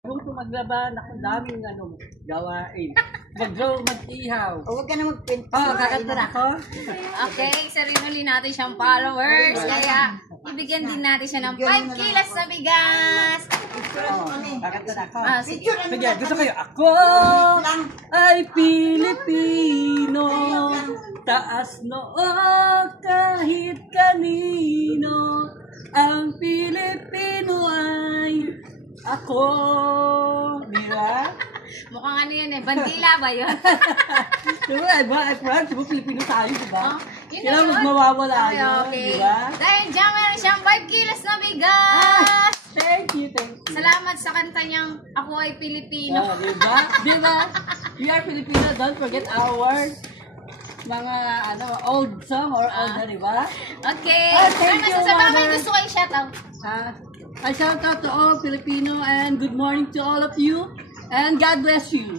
Kung maglaban, ako daming gawain. Mag-draw, mag-ihaw. Huwag ka na magpinta. Kakanta na ako? Okay, sarili natin siyang followers. Kaya, ibigyan din natin siya ng 5 kilos na bigas. Kakanta na ako? Sige. Sige, gusto kayo. Ako ay Pilipino. Taas noo kahit kanino. Ang Pilipino ay ako. Di ba? Mukhang ano yun eh. Bandila ba yun? Diba? Diba Pilipino tayo, diba? Yun Kailangan yun. mas mawawala Okay, yun, okay. diba? Dahil dyan, meron siyang 5 kilos na bigas. Thank you, thank you. Salamat sa kanta niyang Ako ay Pilipino. Diba? Diba? We are Filipino. Don't forget our mga old song or old na, diba? Okay. Thank you, Masasabi Mother. gusto ko i-shoutout. I shout out to all Filipino and good morning to all of you and God bless you.